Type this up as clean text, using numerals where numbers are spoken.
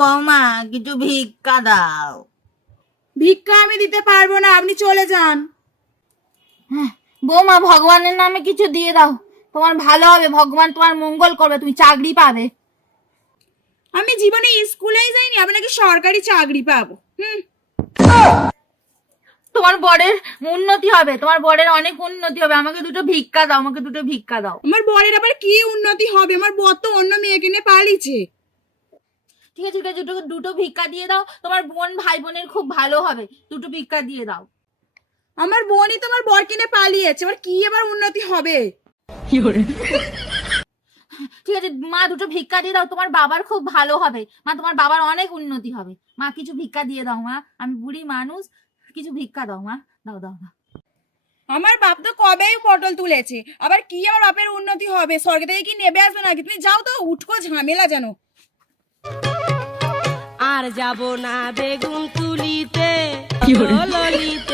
বৌমা কিছু ভিক্ষা দাও। ভিক্ষা আমি দিতে পারবো না, আপনি চলে যান। হ্যাঁ বৌমা, ভগবানের নামে কিছু দিয়ে দাও, তোমার ভালো হবে, ভগবান তোমার মঙ্গল করবে, তুমি চাকরি পাবে। আমি জীবনে স্কুলেই যাইনি, আপনাকে সরকারি চাকরি পাবো। তোমার বরের উন্নতি হবে, তোমার বরের অনেক উন্নতি হবে, আমাকে দুটো ভিক্ষা দাও, আমাকে দুটো ভিক্ষা দাও। আমার বরের আবার কি উন্নতি হবে? আমার বর তো অন্য মেয়েকে নিয়ে পালিয়েছে। ঠিক আছে ঠিক আছে, দুটো দুটো ভিক্ষা দিয়ে দাও, তোমার বোন ভাই বোনের খুব ভালো হবে, দুটো ভিক্ষা দিয়ে দাও। আমার বোনই তোমার বর কিনে পালিয়েছে, এবার কি এবার উন্নতি হবে? ঠিক আছে মা, দুটো ভিক্ষা দিয়ে দাও, তোমার বাবার খুব ভালো হবে মা, তোমার বাবার অনেক উন্নতি হবে মা, কিছু ভিক্ষা দিয়ে দাও মা, আমি বুড়ি মানুষ, কিছু ভিক্ষা দাও মা, দাও দাও দাও। আমার বাপ তো কবেই পটল তুলেছে, আবার কি আমার বাপের উন্নতি হবে? স্বর্গ থেকে কি নেবে আসবে নাকি? তুমি যাও তো, উঠকো ঝামেলা জানো। আর যাব না বেগুন তুলিতে, ললিতে